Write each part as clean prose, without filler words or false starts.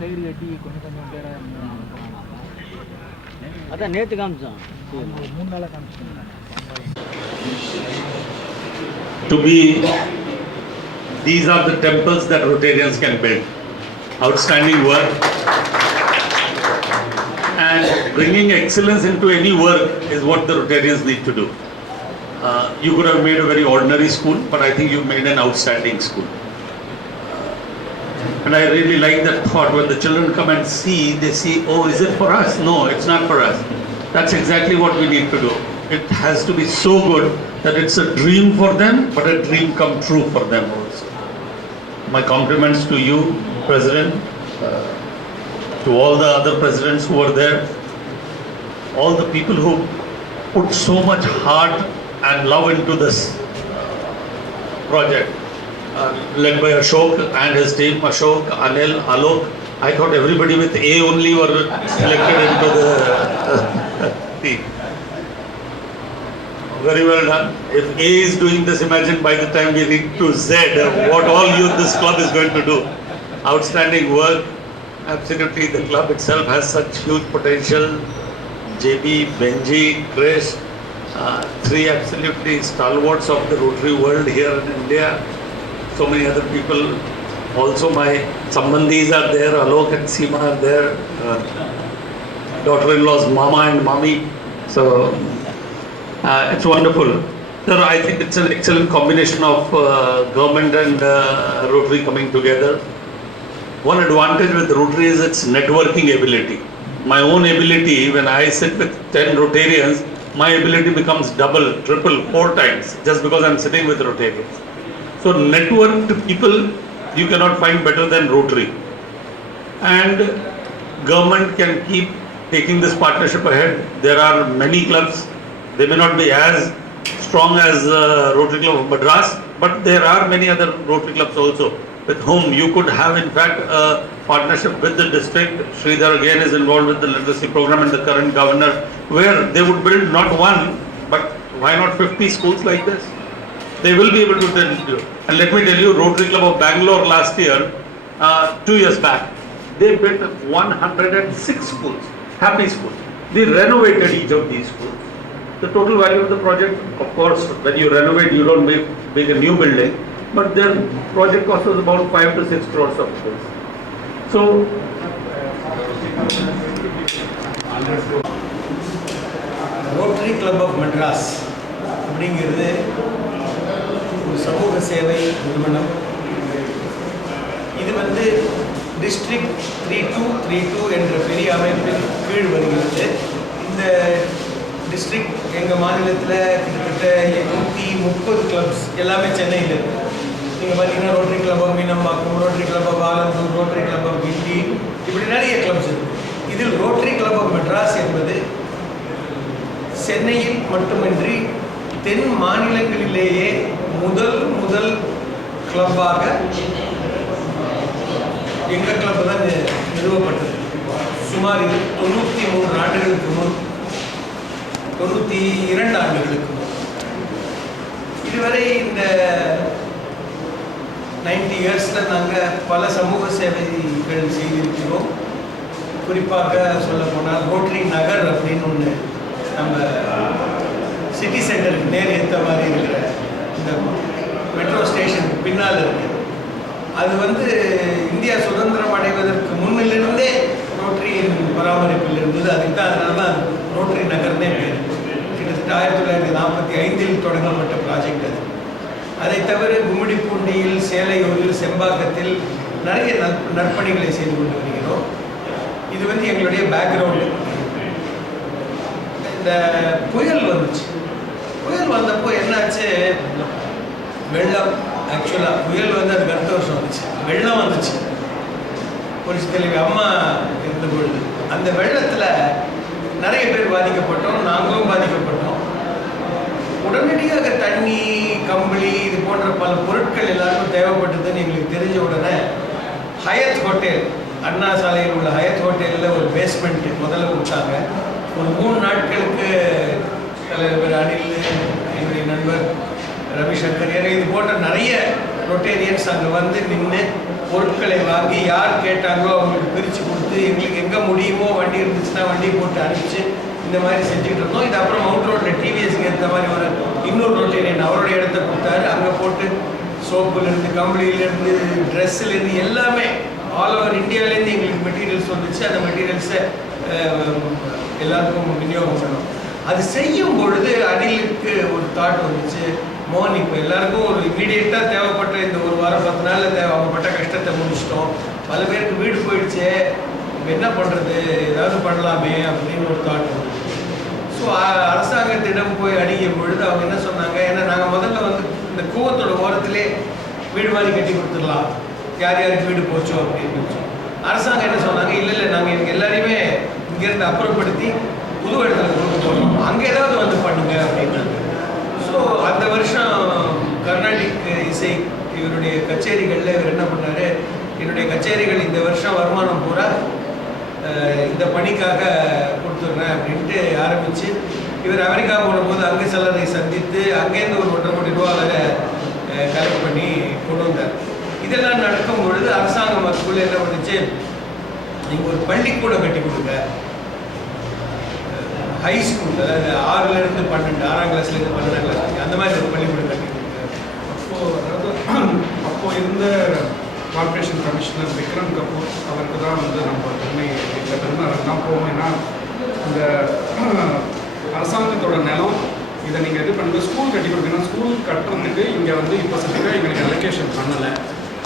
கயிறு கட்டி கொஞ்சம் கொஞ்சம் பேரை அதான் நேற்று காமிச்சோம் 3 நாளாக காமிச்சிட்டோம். To be, these are the temples that Rotarians can build. Outstanding work. And bringing excellence into any work is what the Rotarians need to do. You could have made a very ordinary school, but I think you've made an outstanding school. And I really like that thought. When the children come and see, they see, oh, is it for us? No, it's not for us. That's exactly what we need to do. It has to be so good that it's a dream for them, but a dream come true for them also. My compliments to you, President, to all the other presidents who were there, all the people who put so much heart and love into this project, led by Ashok and his team, Ashok, Anil, Alok. I thought everybody with A only were selected into the team. Very well done. If A is doing this, imagine by the time we reach to Z, what all this club is going to do. Outstanding work. Absolutely, the club itself has such huge potential. JB, Benji, Krish, 3 absolutely stalwarts of the Rotary world here in India. So many other people. Also my Sambandhis are there, Alok and Seema are there. Daughter-in-law's Mama and Mami. So it's wonderful. Sir, I think it's an excellent combination of government and Rotary coming together. One advantage with Rotary is its networking ability. My own ability, when I sit with 10 Rotarians, my ability becomes double, triple, 4 times just because I'm sitting with Rotarians. So networked people you cannot find better than Rotary. And government can keep taking this partnership ahead. There are many clubs. They may not be as strong as Rotary Club of Madras, but there are many other Rotary clubs also with whom you could have in fact a partnership with the district. Sridhar again is involved with the literacy program and the current governor, where they would build not 1, but why not 50 schools like this? They will be able to tell you. And let me tell you, Rotary Club of Bangalore last year, 2 years back, they built 106 schools, happy schools. They renovated each of these schools. The total value of the project, of course, when you renovate, you don't make a new building, but their project cost was about 5 to 6 crores of course. So, Rotary Club of Madras அப்படிங்கிறது ஒரு சமூக சேவை நிறுவனம். இது டிஸ்ட்ரிக்ட் 3232 என்ற பெரிய அமைப்பின் கீழ் வருகிறது. இந்த டிஸ்ட்ரிக்ட் எங்கள் மாநிலத்தில் கிட்டத்தட்ட 130 கிளப்ஸ் எல்லாமே சென்னையில் இருக்குது. நீங்கள் பார்த்தீங்கன்னா Rotary Club of Meenambakkam, Rotary Club of Alandur, Rotary Club of Guindy, இப்படி நிறைய கிளப்ஸ் இருக்குது. இதில் ரோட்டரி கிளப் ஆஃப் மெட்ராஸ் என்பது சென்னையில் மட்டுமின்றி தென் மாநிலங்களிலேயே முதல் கிளப்பாக எங்கள் கிளப் தான் நிறுவப்பட்டது. சுமார் 93 ஆண்டுகளுக்கு முன், 92 ஆண்டுகளுக்கு முன். இதுவரை இந்த 90 இயர்ஸில் நாங்கள் பல சமூக சேவைகள் செய்திருக்கிறோம். குறிப்பாக சொல்ல போனால் ரோட்டரி நகர் அப்படின்னு ஒன்று நம்ம சிட்டி சென்டருக்கு நேர் ஏற்ற மாதிரி இருக்கிற இந்த மெட்ரோ ஸ்டேஷன் பின்னால் இருக்குது. அது இந்தியா சுதந்திரம் அடைவதற்கு முன்னிலிருந்தே ரோட்டரியின் பராமரிப்பில் இருந்தது. அதுக்கு தான் அதனால தான் ரோட்டரி நகர்னே பேர். கிட்டத்தட்ட 1945 தொடங்கப்பட்ட ப்ராஜெக்ட் அது. அதை தவிர கும்மிடிப்பூண்டியில், சேலையூரில், செம்பாக்கத்தில் நிறைய நற்பணிகளை செய்து கொண்டு வருகிறோம். இது எங்களுடைய பேக்ரவுண்டு. இந்த புயல் வந்துச்சு. புயல் வந்தப்போ என்னாச்சு, வெள்ளம். ஆக்சுவலாக புயல் அதுக்கு அடுத்த வருஷம் வந்துச்சு. வெள்ளம் வந்துச்சு. புரட்சி தலைவி அம்மா இருந்த பொழுது அந்த வெள்ளத்தில் நிறைய பேர் பாதிக்கப்பட்டோம். நாங்களும் பாதிக்கப்பட்டோம். உடனடியாக தண்ணி, கம்பளி, இது போன்ற பல பொருட்கள் எல்லாருக்கும் தேவைப்பட்டதுன்னு எங்களுக்கு தெரிஞ்ச உடனே ஹயத் ஹோட்டல், அண்ணா சாலையில் உள்ள ஹயத் ஹோட்டலில் ஒரு பேஸ்மெண்ட் முதல்ல கொடுத்தாங்க. ஒரு 3 நாட்களுக்கு தலைவர் அனில், என்னுடைய நண்பர் ரவிசங்கர், இது போன்ற நிறைய ரொட்டேரியன்ஸ் அங்கே வந்து நின்று பொருட்களை வாங்கி யார் கேட்டாங்களோ அவங்களுக்கு பிரித்து கொடுத்து எங்களுக்கு எங்கே முடியுமோ வண்டி இருந்துச்சுன்னா வண்டி போட்டு அனுப்பிச்சு இந்த மாதிரி செஞ்சுக்கிட்டு இருந்தோம். இது அப்புறம் மவுண்ட் ரோட்டில் டிவிஎஸ்க்கு ஏற்ற மாதிரி ஒரு இன்னொரு ரொட்டேரியன் அவருடைய இடத்த கொடுத்தாரு. அங்கே போட்டு சோப்புலேருந்து கம்பளியிலேருந்து ட்ரெஸ்ஸுலேருந்து எல்லாமே ஆல் ஓவர் இந்தியாவிலேருந்து எங்களுக்கு மெட்டீரியல்ஸ் வந்துச்சு. அந்த மெட்டீரியல்ஸை எல்லாருக்கும் விநியோகம் பண்ணோம். அது செய்யும் பொழுது அணிலுக்கு ஒரு தாட் வந்துச்சு, மோகன் இப்போ எல்லாருக்கும் ஒரு இமீடியட்டாக தேவைப்பட்ட இந்த ஒரு வாரம் 10 நாளில் அவங்க பட்ட கஷ்டத்தை முடிச்சிட்டோம். பல பேருக்கு வீடு போயிடுச்சு, இப்போ என்ன பண்ணுறது, ஏதாவது பண்ணலாமே அப்படின்னு ஒரு தாட் வந்துச்சு. ஸோ அரசாங்கத்திடம் போய் அணுகிய பொழுது அவங்க என்ன சொன்னாங்க, ஏன்னா நாங்கள் முதல்ல வந்து இந்த கூவத்தோட ஓரத்திலே வீடு மாதிரி கட்டி கொடுத்துடலாம், யார் யாருக்கு வீடு போச்சோ அப்படின்னு. அரசாங்கம் என்ன சொன்னாங்க, இல்லை நாங்கள் எனக்கு எல்லாரையுமே இங்கேருந்து அப்புறப்படுத்தி புது இடத்துல கொடுக்க போகிறோம், அங்கே ஏதாவது வந்து பண்ணுங்க அப்படின்னாங்க. ஸோ அந்த வருஷம் கர்நாடிக் இசை இவருடைய கச்சேரிகளில் இவர் என்ன பண்ணார், என்னுடைய கச்சேரிகள் இந்த வருஷம் வருமானம் பூரா இந்த பணிக்காக கொடுத்துட்றேன் அப்படின்ட்டு ஆரம்பித்து இவர் அமெரிக்கா போகும்போது அங்கே சிலரை சந்தித்து அங்கேருந்து ஒரு 1.5 கோடி ரூபா வரை கலெக்ட் பண்ணி கொண்டு வந்தார். இதெல்லாம் நடக்கும் பொழுது அரசாங்கம் அதுக்குள்ளே என்ன பண்ணுச்சு, நீங்கள் ஒரு பள்ளிக்கூடம் கட்டி கொடுங்க, ஹை ஸ்கூல், அதாவது 6லேருந்து 12, 6ஆம் கிளாஸ்லேருந்து 12ஆம் கிளாஸ் அந்த மாதிரி ஒரு பள்ளிக்கூடம் கட்டி கொடுங்க. அப்போ இருந்த கார்பரேஷன் கமிஷனர் விக்ரம் கபூர் அவருக்கு தான் வந்து நம்ம பெருமை தான் போவோம். ஏன்னா இந்த அரசாங்கத்தோட நிலம் இதை நீங்கள் இது பண்ணுறது ஸ்கூல் கட்டி கொடுக்கணும், ஸ்கூல் கட்டுறதுக்கு இங்கே வந்து இப்போ சத்தியாக எங்களுக்கு அலோகேஷன் பண்ணலை,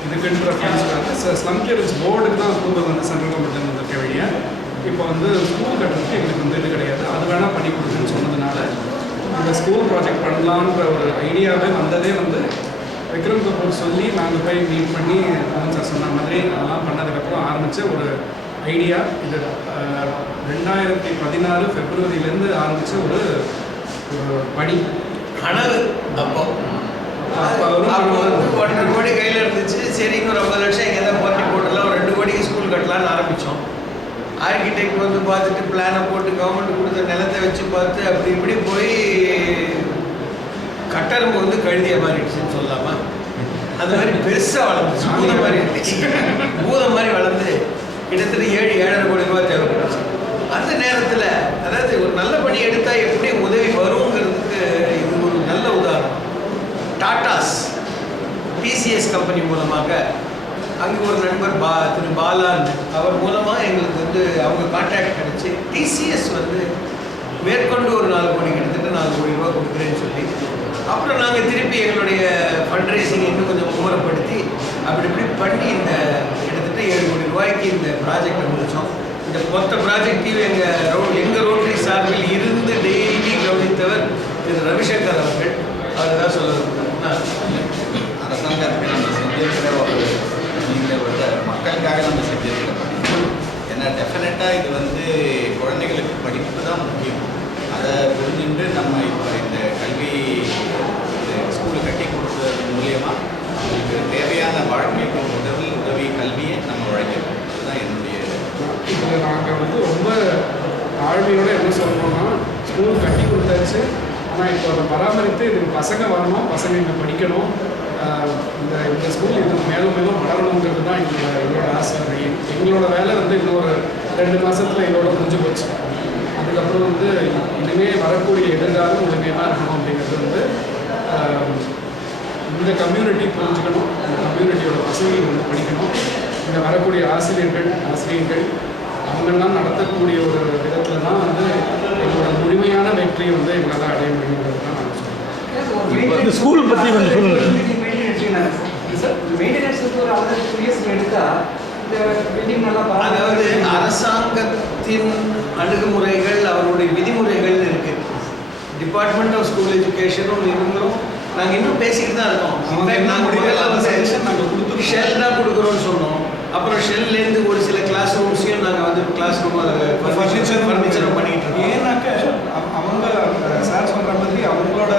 இதுக்குன்ற ஃபண்ட்ஸ் வந்து ஸ்லம் கிளியரன்ஸ் போர்டுக்கு தான் அப்ரூவல் வந்து சென்ட்ரல் கவர்மெண்ட் வந்திருக்க வழியை. இப்போ வந்து ஸ்கூல் கட்டுறதுக்கு எங்களுக்கு வந்து இது கிடையாது, அது வேணால் பண்ணி கொடுக்குன்னு சொன்னதுனால இந்த ஸ்கூல் ப்ராஜெக்ட் பண்ணலான்ற ஒரு ஐடியாவே வந்ததே வந்து விக்ரம் கபூர் சொல்லி நாங்கள் போய் மீட் பண்ணி சார் சொன்ன மாதிரி அதெல்லாம் பண்ணதுக்கப்புறம் ஆரம்பித்த ஒரு ஐடியா. இது 2016 பிப்ரவரியிலேருந்து ஆரம்பித்த ஒரு பணி கனவு. அப்போ 1.5 கோடி கையில் இருந்துச்சு. சரி, இன்னொரு 50 லட்சம் எங்கே தான் போட்டி போட்டுலாம் ஒரு 2 கோடிக்கு ஸ்கூல் கட்டலான்னு ஆரம்பித்தோம். ஆர்கிடெக்ட் வந்து பார்த்துட்டு பிளானை போட்டு கவர்மெண்ட் கொடுத்த நிலத்தை வச்சு பார்த்து அப்படி இப்படி போய் கட்டணம் வந்து கழுதிய மாறிடுச்சுன்னு சொல்லலாமா, அந்த மாதிரி பெருசாக வளர்ந்துச்சு, பூதம் மாதிரி இருந்துச்சு, பூதம் மாதிரி வளர்ந்து கிட்டத்தட்ட 7-7.5 கோடி ரூபா தேவைப்பட்டுச்சு. அந்த நேரத்தில் அதாவது ஒரு நல்ல பணி எடுத்தால் எப்படி உதவி வருங்கிறதுக்கு இது ஒரு நல்ல உதாரணம். டாட்டாஸ் டிசிஎஸ் கம்பெனி மூலமாக அங்கே ஒரு நண்பர் திரு பாலான்னு அவர் மூலமாக எங்களுக்கு வந்து அவங்க கான்ட்ராக்ட் கிடச்சி டிசிஎஸ் வந்து மேற்கொண்டு ஒரு 4 கோடி கிட்டத்தட்ட 4 கோடி ரூபா கொடுக்குறேன்னு சொல்லி அப்புறம் நாங்கள் திருப்பி எங்களுடைய ஃபண்ட் ரைசிங் இன்னும் கொஞ்சம் மும்முரப்படுத்தி அப்படி இப்படி பண்ணி இந்த கிட்டத்தட்ட 7 கோடி ரூபாய்க்கு இந்த ப்ராஜெக்டை முடித்தோம். இந்த மொத்த ப்ராஜெக்டையும் எங்கள் ரோட்டரி சார்பில் இருந்து டெய்லி கவனித்தவர் திரு ரவிசங்கர் அவர்கள். அவர் தான் சொல்ல அரசாங்கத்துக்கு நம்ம செஞ்சிருக்கிற ஒரு மக்களுக்காக நம்ம செஞ்சிருக்கிற படிப்பு ஏன்னா டெஃபினட்டாக இது வந்து குழந்தைகளுக்கு படிப்பு தான் முக்கியம். அதை புரிஞ்சுட்டு நம்ம இப்போ இந்த கல்வி ஸ்கூலு கட்டி கொடுத்தது மூலியமாக அவங்களுக்கு தேவையான வாழ்க்கைக்கு உதவி கல்வியை நம்ம வழங்கிடுவோம். அதுதான் என்னுடைய இதில் நாங்கள் வந்து ரொம்ப தாழ்மையோடு என்ன சொல்கிறோம்னா, ஸ்கூல் கட்டி கொடுத்தாச்சு, ஆனால் இப்போ அதை பராமரித்து இதுக்கு பசங்க வரணும், பசங்க இங்கே படிக்கணும், இந்த ஸ்கூல் இது மேலும் மேலும் வளரணுங்கிறது தான் எங்களோட ஆசை. எங்களோட வேலை வந்து இன்னொரு 2 மாதத்தில் இதோட முடிஞ்சு போச்சு. அதுக்கப்புறம் வந்து இனிமேல் வரக்கூடிய எதிர்காலம் இனிமேல் தான் இருக்கணும் அப்படிங்கிறது வந்து இந்த கம்யூனிட்டி புரிஞ்சுக்கணும், இந்த கம்யூனிட்டியோட பசங்க வந்து படிக்கணும், இங்கே வரக்கூடிய ஆசிரியர்கள் அவங்கெல்லாம் நடத்தக்கூடிய ஒரு விதத்தில் தான் வந்து எங்களோட முழுமையான வெற்றியை வந்து எங்களால் அடைய முடியுங்கிறது தான் நான் சொல்லுவேன். இந்த ஸ்கூல் பற்றி வந்து சொல்லுங்கள். அதாவது அரசாங்கத்தின் அணுகுமுறைகள் அவருடைய விதிமுறைகள் இருக்கு. டிபார்ட்மெண்ட் ஆஃப் ஸ்கூல் எஜுகேஷனும் இவங்களும் நாங்கள் இன்னும் பேசிக்கிட்டு தான் இருக்கோம். நாங்கள் முதல்ல வந்து ஷெல் தான் கொடுக்குறோன்னு சொன்னோம். அப்புறம் ஷெல்லேருந்து ஒரு சில கிளாஸ் ரூம்ஸையும் நாங்கள் வந்து கிளாஸ் ரூம் ஃபர்னிச்சரும் பண்ணிக்கிட்டு இருக்கோம். ஏன்னாக்க அவங்க சார் சொல்கிற மாதிரி அவங்களோட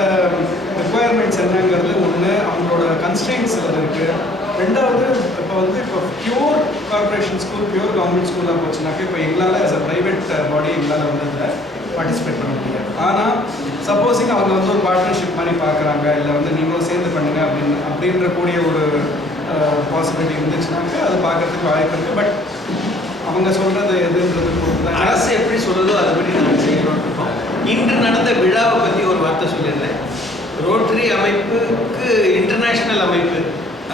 ரெக்குவயர்மெண்ட்ஸ் என்னங்கிறது ஒன்று, அவங்களோட கன்ஸ்ட்ரெயின்ஸ் இருக்குது. ரெண்டாவது இப்போ pure corporation school, pure government ஸ்கூலாக போச்சுனாக்கா இப்போ எங்களால் ஆஸ் அ ப்ரைவேட் பாடி எங்களால் வந்து பார்ட்டிசிபேட் பண்ண முடியாது. ஆனால் சப்போஸிங் அவங்க வந்து ஒரு பார்ட்னர்ஷிப் மாதிரி பார்க்குறாங்க, இல்லை வந்து நீங்களும் சேர்ந்து பண்ணுங்க அப்படின்ற கூடிய ஒரு பாசிபிலிட்டி இருந்துச்சுனாக்க அது பார்க்கறதுக்கு வாய்ப்பு இருக்குது. பட் அவங்க சொல்கிறது எதுன்றது அரசு எப்படி சொல்லுதோ அதுபடி நாங்கள் செய்யணும்னு இருக்கோம். இன்று நடந்த விழாவை பற்றி ஒரு வார்த்தை சொல்லியிருந்தேன். ரோட்டரி அமைப்புக்கு இன்டர்நேஷ்னல் அமைப்பு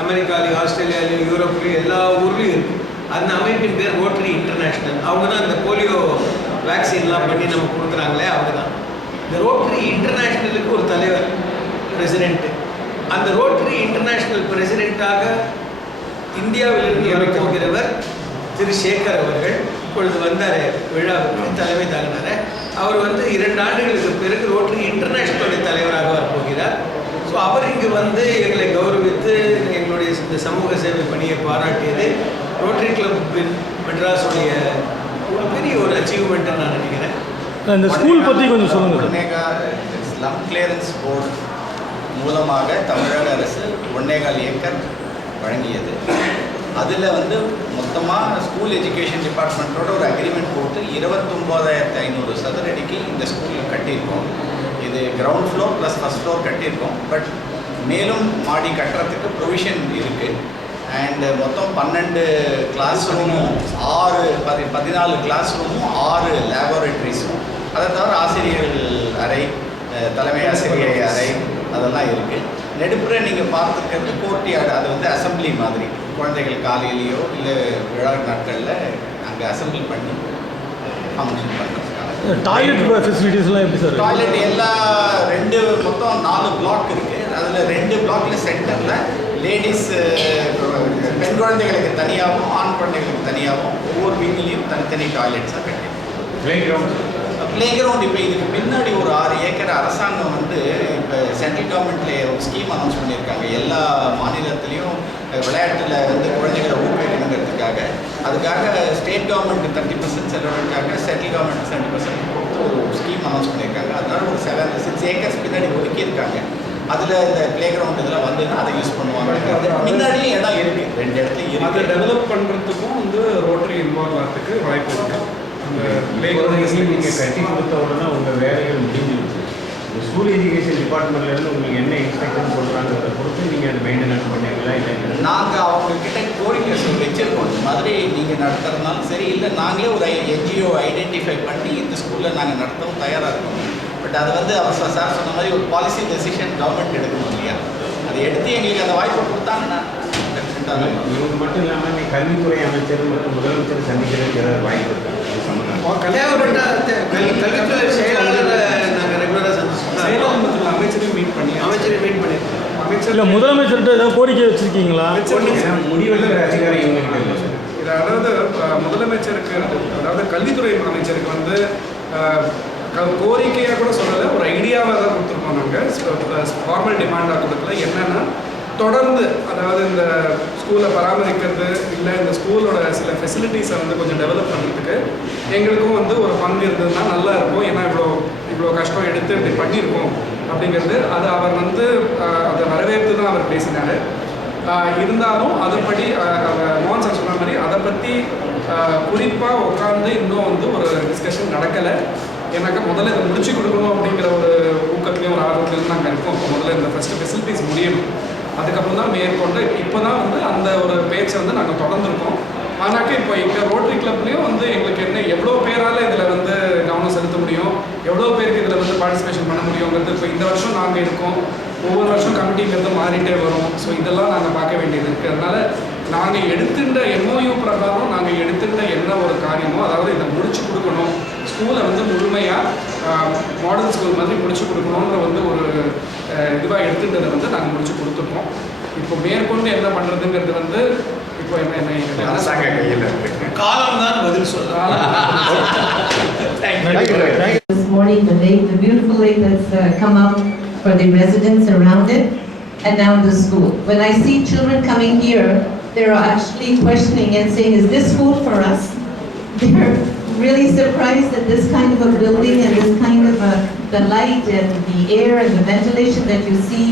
அமெரிக்காலையும் ஆஸ்திரேலியாலையும் யூரோப்லையும் எல்லா ஊர்லேயும் இருக்குது. அந்த அமைப்பின் பேர் ரோட்டரி இன்டர்நேஷ்னல். அவங்க தான் இந்த போலியோ வேக்சின்லாம் பண்ணி நம்ம கொடுக்குறாங்களே அவங்க தான். இந்த ரோட்டரி இன்டர்நேஷ்னலுக்கு ஒரு தலைவர் பிரசிடெண்ட்டு. அந்த ரோட்டரி இன்டர்நேஷ்னல் பிரசிடெண்ட்டாக இந்தியாவிலிருந்து வரப்போகிறவர் திரு சேகர் அவர்கள் இப்பொழுது வந்தார், விழாவுக்கு தலைமை தாங்கினார். அவர் வந்து 2 ஆண்டுகளுக்கு பிறகு ரோட்டரி இன்டர்நேஷ்னலுடைய தலைவராக வரப்போகிறார். ஸோ அவர் இங்கு வந்து எங்களை கௌரவித்து எங்களுடைய இந்த சமூக சேவை பணியை பாராட்டியது ரோட்டரி கிளப் மெட்ராஸுடைய பெரிய ஒரு அச்சீவ்மெண்ட்டுன்னு நான் நினைக்கிறேன். இந்த ஸ்கூல் பற்றி கொஞ்சம் சொல்லுங்கள். ஸ்லம் கிளியரன்ஸ் போர்டு மூலமாக தமிழக அரசு 1.25 ஏக்கர் வழங்கியது. அதில் வந்து மொத்தமாக ஸ்கூல் எஜுகேஷன் டிபார்ட்மெண்ட்டோட ஒரு அக்ரிமெண்ட் போட்டு 29,500 சதுர அடிக்கு இந்த ஸ்கூலில் கட்டியிருக்கோம். இது ground floor plus first floor கட்டியிருக்கோம். பட் மேலும் மாடி கட்டுறதுக்கு ப்ரொவிஷன் இருக்குது. அண்டு மொத்தம் 12 கிளாஸ் ரூமும் 14 கிளாஸ் ரூமும் 6 லேபரேட்டரிஸும், அதை தவிர ஆசிரியர்கள் அறை, தலைமை ஆசிரியர் அறை அதெல்லாம் இருக்குது. நெடுப்புற நீங்கள் பார்த்துருக்கிறது கோர்ட்டியார்டு. அது வந்து அசம்பிளி மாதிரி குழந்தைகள் காலையிலையோ இல்லை விழா நாட்களில் அங்கே அசம்பிள் பண்ணி ஃபங்க்ஷன் பண்ணுறதுக்காக. டாய்லெட் ஃபெசிலிட்டிஸ்லாம் எப்படி சார்? டாய்லெட் எல்லா மொத்தம் 4 பிளாக் இருக்குது. அதில் 2 பிளாக்ல சென்டரில் லேடிஸ் பெண் குழந்தைகளுக்கு தனியாகவும் ஆண் குழந்தைகளுக்கு தனியாகவும் ஒவ்வொரு வீட்லேயும் தனித்தனி டாய்லெட்ஸாக கட்டி. ப்ளே கிரவுண்ட் இப்போ இதுக்கு பின்னாடி ஒரு 6 ஏக்கர் அரசாங்கம் வந்து இப்போ சென்ட்ரல் கவர்மெண்ட்டில் ஒரு ஸ்கீம் அனௌன்ஸ் பண்ணியிருக்காங்க. எல்லா மாநிலத்திலையும் விளையாட்டில் வந்து குழந்தைகளை ஊக்குவிக்கணுங்கிறதுக்காக. அதுக்காக ஸ்டேட் கவர்மெண்ட் 30% செலவுக்காக சென்ட்ரல் கவர்மெண்ட் 70% கொடுத்து ஒரு ஸ்கீம் அனௌன்ஸ் பண்ணியிருக்காங்க. அதனால ஒரு 6 ஏக்கர்ஸ் பின்னாடி ஒதுக்கியிருக்காங்க. அதில் இந்த ப்ளே கிரவுண்ட் இதெல்லாம் வந்துன்னா அதை யூஸ் பண்ணுவாங்க. முன்னாடியும் இடம் இருக்குது, 2 இடத்துலையும் இருக்குது. அதை டெவலப் பண்ணுறதுக்கும் வந்து ரோட்டரி இன்வால்வ் ஆகிறதுக்கு வாய்ப்பு இருக்குது. அந்த ப்ளே கிரவுண்ட் நீங்கள் கட்டி கொடுத்த உடனே உங்கள் வேலைகள் முடிஞ்சிருச்சு. இந்த ஸ்கூல் எஜுகேஷன் டிபார்ட்மெண்ட்லேருந்து உங்களுக்கு என்ன இன்ஸ்ட்ரக்ஷன் சொல்கிறாங்கிறத பொறுத்து நீங்கள் அதை மெயின்டெனன்ஸ் பண்ணுவீங்களா இல்லை? நாங்கள் அவங்கக்கிட்ட கோரிக்கை வச்சுருக்கோம். இந்த மாதிரி நீங்கள் நடத்துறதுனாலும் சரி, இல்லை நாங்களே ஒரு என்ஜிஓ ஐடென்டிஃபை பண்ணி இந்த ஸ்கூலில் நாங்கள் நடத்தவும் தயாராக இருக்கோம். பட் அது வந்து அவர் சார் சொன்ன மாதிரி ஒரு பாலிசி டெசிஷன் கவர்மெண்ட் எடுக்கணும் இல்லையா? அதை எடுத்து எங்களுக்கு அந்த வாய்ப்பை கொடுத்தாங்கன்னா இவங்க மட்டும் இல்லாமல் நீ கல்வித்துறை அமைச்சர் மற்றும் முதலமைச்சர் சந்திக்கிறதுக்கு ஏதாவது வாய்ப்பு இருக்கா? கல்வித்துறை செயலாளரை நாங்கள் ரெகுலராக செயலாளர் அமைச்சரையும் மீட் பண்ணி இல்லை முதலமைச்சர்கிட்ட ஏதாவது கோரிக்கை வச்சுருக்கீங்களா? முடிவெடுக்கிற அதிகாரி இவங்ககிட்ட இல்லை சார். இது அதாவது முதலமைச்சருக்கு, அதாவது கல்வித்துறை அமைச்சருக்கு வந்து கோரிக்கையாக கூட சொல்லலை, ஒரு ஐடியாவாக தான் கொடுத்துருக்கோம். நாங்கள் ஃபார்மல் டிமாண்டாக கொடுக்கல. என்னென்னா தொடர்ந்து அதாவது இந்த ஸ்கூலை பராமரிக்கிறது, இல்லை இந்த ஸ்கூலோட சில ஃபெசிலிட்டிஸை வந்து கொஞ்சம் டெவலப் பண்ணுறதுக்கு எங்களுக்கும் வந்து ஒரு பங்கு இருந்ததுன்னா நல்லா இருக்கும். ஏன்னா இவ்வளோ கஷ்டம் எடுத்து இப்படி பண்ணியிருக்கோம் அப்படிங்கிறது அது அவர் வந்து அதை வரவேற்று தான் அவர் பேசினார். இருந்தாலும் அதைப்படி மோகன் சார் சொன்ன மாதிரி அதை பற்றி குறிப்பாக உட்காந்து இன்னும் வந்து ஒரு டிஸ்கஷன் நடக்கலை. ஏன்னாக்கா முதல்ல இதை முடிச்சு கொடுக்கணும் அப்படிங்கிற ஒரு ஊக்கத்துலேயும் ஒரு ஆர்வத்துலையும் நாங்கள் இருக்கோம். இப்போ முதல்ல இந்த ஃபஸ்ட்டு ஃபெசிலிட்டிஸ் முடியணும், அதுக்கப்புறம் தான் மேற்கொண்டு இப்போ தான் வந்து அந்த ஒரு பேச்சை வந்து நாங்கள் தொடர்ந்துருக்கோம். ஆனாக்கா இப்போ எங்கள் ரோட்டரி கிளப்லேயும் வந்து எங்களுக்கு என்ன எவ்வளோ பேரால் இதில் வந்து கவனம் செலுத்த முடியும், எவ்வளோ பேருக்கு இதில் வந்து பார்ட்டிசிபேஷன் பண்ண முடியுங்கிறது இப்போ இந்த வருஷம் நாங்கள் இருக்கோம். ஒவ்வொரு வருஷம் கமிட்டிங்கிறது மாறிட்டே வரும். ஸோ இதெல்லாம் நாங்கள் பார்க்க வேண்டியது இருக்குது. அதனால் நாங்கள் எடுத்துட்ட எம்ஓயு பிரகாரம் நாங்கள் எடுத்துட்ட என்ன ஒரு காரியமோ, அதாவது இதை முடிச்சு கொடுக்கணும், ஸ்கூலை வந்து முழுமையாக மாடல் ஸ்கூல் மாதிரி முடிச்சு கொடுக்கணுன்ற வந்து ஒரு இதுவாக எடுத்துட்டதை வந்து நாங்கள் முடிச்சு கொடுத்துருக்கோம். இப்போ மேற்கொண்டு என்ன பண்ணுறதுங்கிறது வந்து இப்போ என்ன அரசாங்க கையில் இருக்கு. காலம் தான் பதில் சொல்லலாம். This morning, the beautiful lake that's come up for the residents around it, and now the school. When I see children coming here, they're actually questioning and saying, "Is this school for us?" They're really surprised that this kind of a building and this kind of the light and the air and the ventilation that you see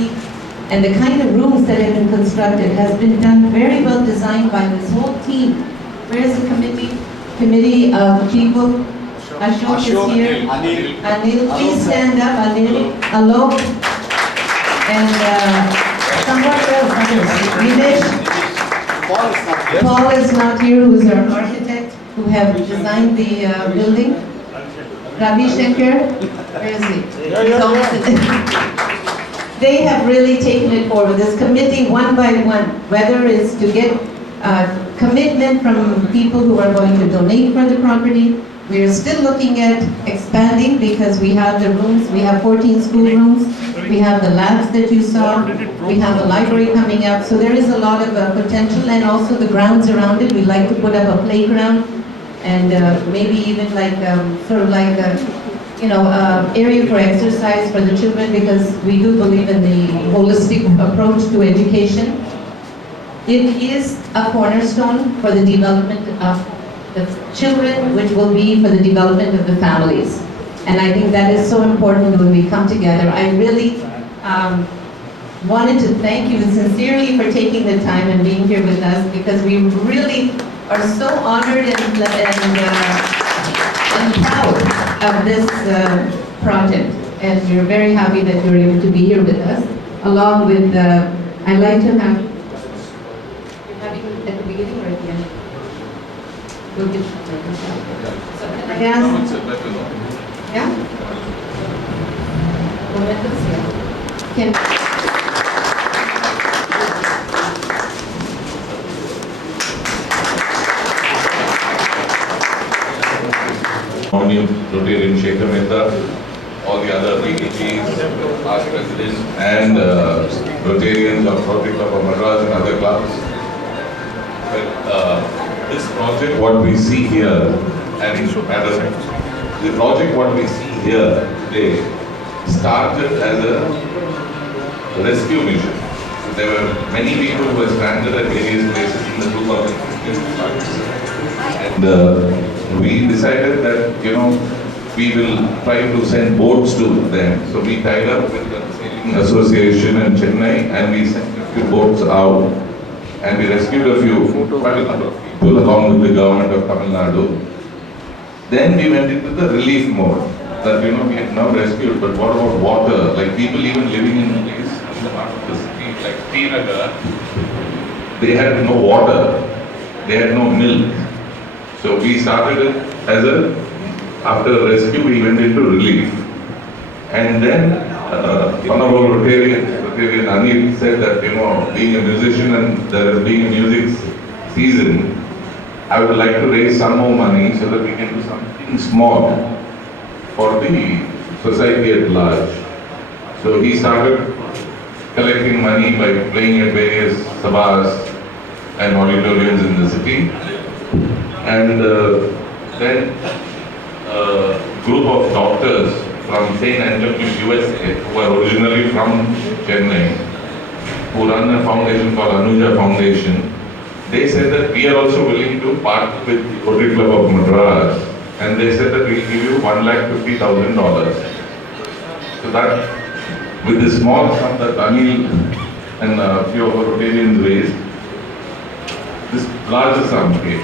and the kind of rooms that have been constructed has been done very well designed by this whole team. Where is the committee of people? Ashok is here. Anil, please stand up. Anil, Alok, and somewhat else. Vinesh. Paul is not here, who is our architect, who have designed the building. Ravi Shankar, where is he? He's opposite. They have really taken it forward. This committee, one by one, whether it's to get commitment from people who are going to donate for the property. We are still looking at expanding because we have the rooms, we have 14 school rooms, we have the labs that you saw, we have the library coming up, so there is a lot of potential, and also the grounds around it. We'd like to put up a playground and maybe even like sort of like a area for exercise for the children, because we do believe in the holistic approach to education. It is a cornerstone for the development of the children, which will be for the development of the families. And I think that is so important when we come together. I really wanted to thank you sincerely for taking the time and being here with us, because we really are so honored and proud of this project. And we're very happy that you're able to be here with us, along with, I'd like to have, you're having at the beginning or at the end? We'll get so can I ask? Yeah? Momentos, yeah. Can Rotarian Shekhar Mehta, all the other PTGs, past presidents, and Rotarians of Rotary Club of Madras and other clubs. But this project, what we see here, and the project, what we see here today, started as a rescue mission. So there were many people who were stranded at various places in the 2015 floods. And we decided that, we will try to send boats to them. So we tied up with the Sailing Association in Chennai, and we sent a few boats out, and we rescued quite a number of people along with the government of Tamil Nadu. Then we went into the relief mode, that we have now rescued, but what about water? Like people even living in places in the heart of the city, like Tinagar, they had no water, they had no milk. So we started it as after rescue we went into relief. And then one of our Rotarian Anil said that, being a musician and there being a music season, I would like to raise some more money so that we can do something small for the society at large. So he started collecting money by playing at various sabhas and auditoriums in the city. And then a group of doctors from St. Anthony's, USA, who are originally from Chennai, who run a foundation called Anuja Foundation, they said that we are also willing to partner with the Rotary Club of Madras, and they said that we'll give you $150,000. So that, with the small sum that Anil and a few of our Rotarians raised, this larger sum came.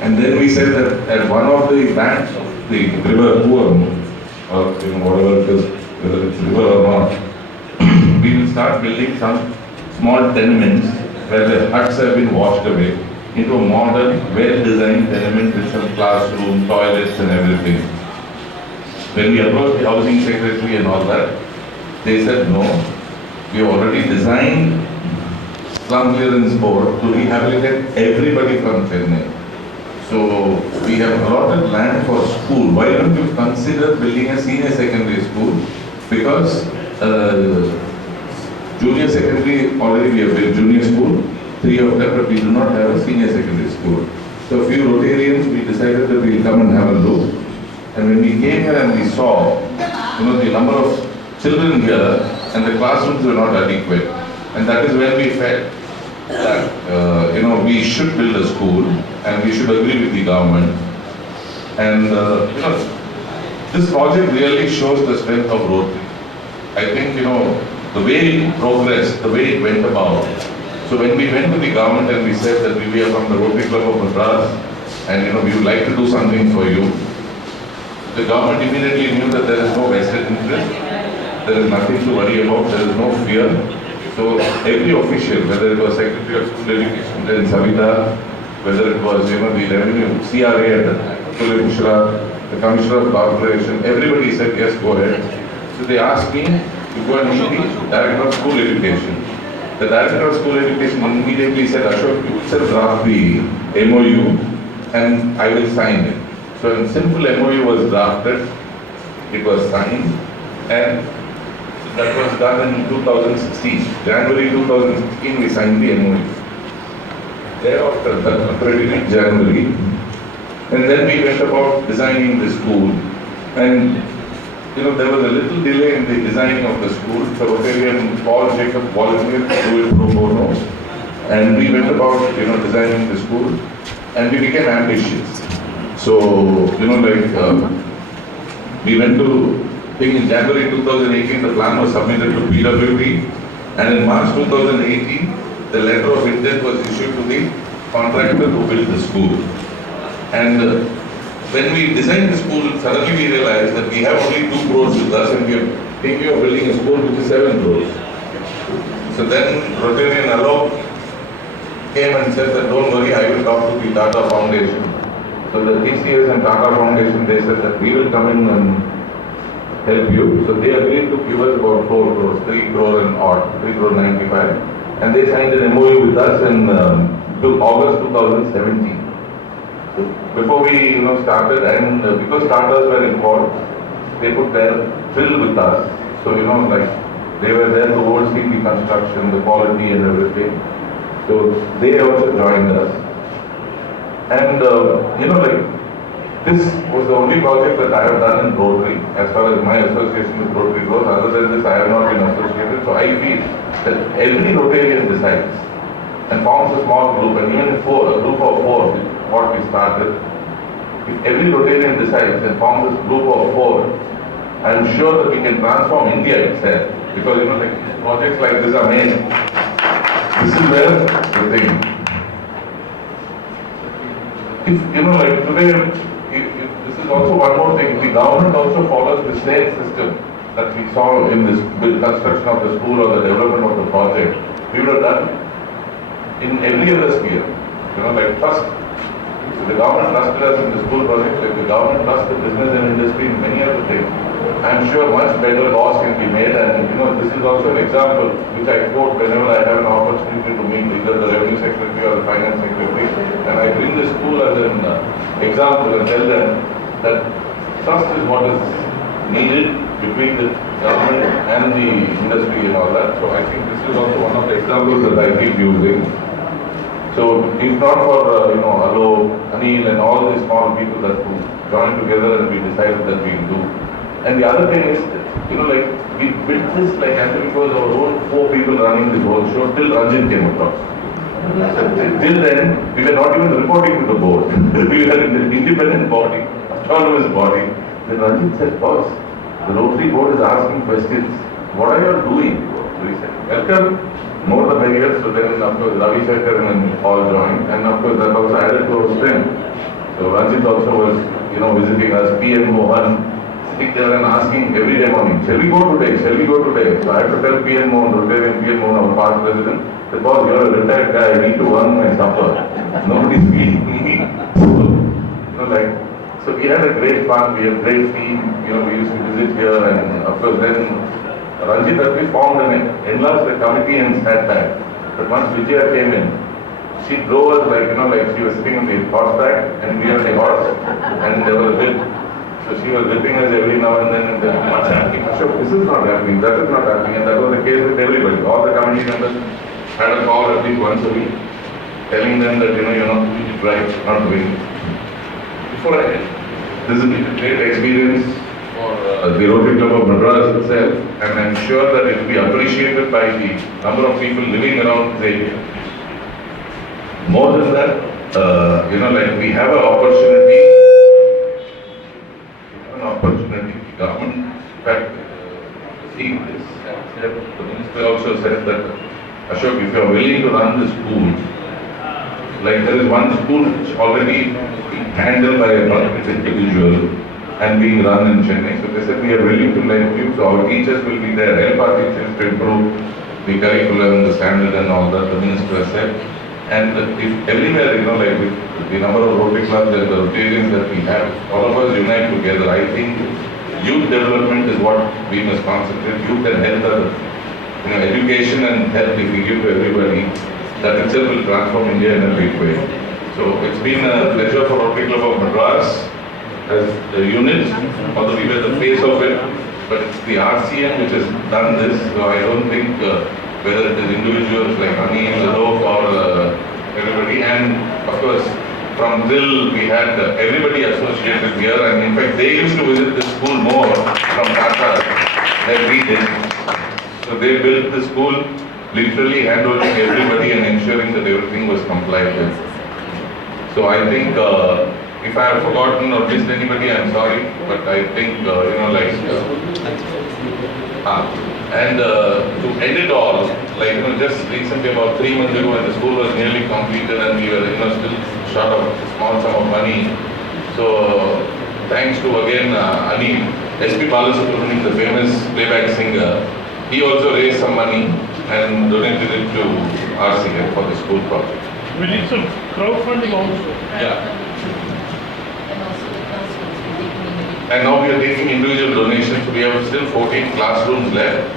And then we said that at one of the banks of the river Perumbakkam, or whatever it is, whether it's river or not, we will start building some small tenements where the huts have been washed away into a modern, well-designed tenement with some classroom, toilets and everything. When we approached the housing secretary and all that, they said no, we already designed slum clearance board to rehabilitate everybody from Chennai. So we have allotted land for school. Why don't you consider building a senior secondary school? Because junior secondary, already we have built junior school, 3 of them, but we do not have a senior secondary school. So a few Rotarians, we decided that we will come and have a look. And when we came here and we saw, the number of children here and the classrooms were not adequate. And that is when we felt that, we should build a school and we should agree with the government. And, this project really shows the strength of Rotary. I think, the way it progressed, the way it went about. So when we went to the government and we said that we are from the Rotary Club of Madras and we would like to do something for you, The government immediately knew that there is no vested interest, there is nothing to worry about, there is no fear. So every official, whether it was Secretary of School Education, then Savita, whether it was the revenue, CRA at the time, the Commissioner of Corporation, everybody said yes, go ahead. So they asked me to go and meet the Director of School Education. The Director of School Education immediately said, Ashok, you will draft the MOU and I will sign it. So a simple MOU was drafted, it was signed, and that was done in 2016. January 2016 we signed the MOU. Thereafter, that in January, and then we went about designing the school. And there was a little delay in the designing of the school. The Rotarian Paul Jacob volunteered to do it pro bono, and we went about designing the school, and we became ambitious. So we went to. In January 2018, the plan was submitted to PWD, and in March 2018, the letter of intent was issued to the contractor who built the school. And when we designed the school, suddenly we realized that we have only 2 crores with us, and we are thinking of building a school which is 7 crores. So then Rotarian Alok came and said that don't worry, I will talk to the Tata Foundation. So the TCS and Tata Foundation, they said that we will come in and help you. So they agreed to give us about 4 crores, 3 crore and odd, 3 crore 95. And they signed an MOU with us in August 2017. So before we started, and because starters were involved, they put their fill with us. So they were there to oversee the construction, the quality and everything. So they also joined us. And this was the only project that I have done in Rotary, as far as my association with Rotary goes. Other than this, I have not been associated. So I feel that every Rotarian decides and forms a small group, and even if a group of 4, what we started, if every Rotarian decides and forms a group of 4, I am sure that we can transform India itself. Because projects like this are made. This is where the thing. If today. This is also one more thing. The government also follows the same system that we saw in this construction of the school or the development of the project. We would have done in every other sphere. First, the government trusted us in the school project, the government trusted business and industry in many other things. I am sure much better laws can be made, and this is also an example which I quote whenever I have an opportunity to meet either the revenue secretary or the finance secretary, and I bring the school as an example and tell them that trust is what is needed between the government and the industry and all that. So I think this is also one of the examples that I keep using. So if not for Alok, Anil and all these small people that who joined together and we decided that we will do. And the other thing is, we built this as if it was our own 4 people running this whole show till Ranjit came across. Till then, we were not even reporting to the board. We were in an independent body, autonomous body. Then Ranjit said, boss, the Rotary board is asking questions. What are you doing? So he said, welcome, more the merrier. So then, of course, Ravi Shankar and all joined. And of course, that also added to our strength. So Ranjit also was, visiting us, PM Mohan, sitting there and asking every day morning, shall we go today? Shall we go today? So I have to tell PM Mohan, Rotarian PM Mohan, our past president, that boss, you're a retired guy, I need to earn my supper. Nobody's feeding me. So we had a great fun, we had a great team, we used to visit here, and of course then Ranjit at least formed an enlarged committee and sat back. But once Vijaya came in, she drove us she was sitting on the horseback and we were the horse, and there was a bit. So she was whipping us every now and then, what's happening? Ashok, this is not happening, that is not happening, and that was the case with everybody. All the committee members had a call at least once a week, telling them that you're not doing it right, not doing it. Before I end, this has been a great experience for the Rotary Club of Madras itself, and I'm sure that it will be appreciated by the number of people living around the area. More than that, we have an opportunity. The government, in fact, seeing this, the minister also said that, Ashok, if you are willing to run the school, there is one school which already being handled by a private individual, and being run in Chennai. So they said we are willing to let you, so our teachers will be there, help our teachers to improve the curriculum, the standard and all that, the minister has said. And if everywhere, like with the number of Rotary clubs and the Rotarians that we have, all of us unite together, I think youth development is what we must concentrate. Youth and health are, education and health if we give to everybody, that itself will transform India in a big way. So it's been a pleasure for Rotary Club of Madras as a unit, although we were the face of it, but it's the RCM which has done this, so I don't think whether it is individuals like Anil, Alok or everybody, and of course from Dil we had everybody associated here, and in fact they used to visit the school more from Tata than we did. So they built the school literally handholding everybody and ensuring that everything was complied with. So I think if I have forgotten or missed anybody, I'm sorry, but I think, and to end it all, just recently about 3 months ago when the school was nearly completed and we were, still short of a small sum of money. So thanks to again Anil, SP Balasubramanian, the famous playback singer, he also raised some money and donated it to RCF for the school project. We did some crowdfunding also. Yeah. And now we are taking individual donations. We have still 14 classrooms left.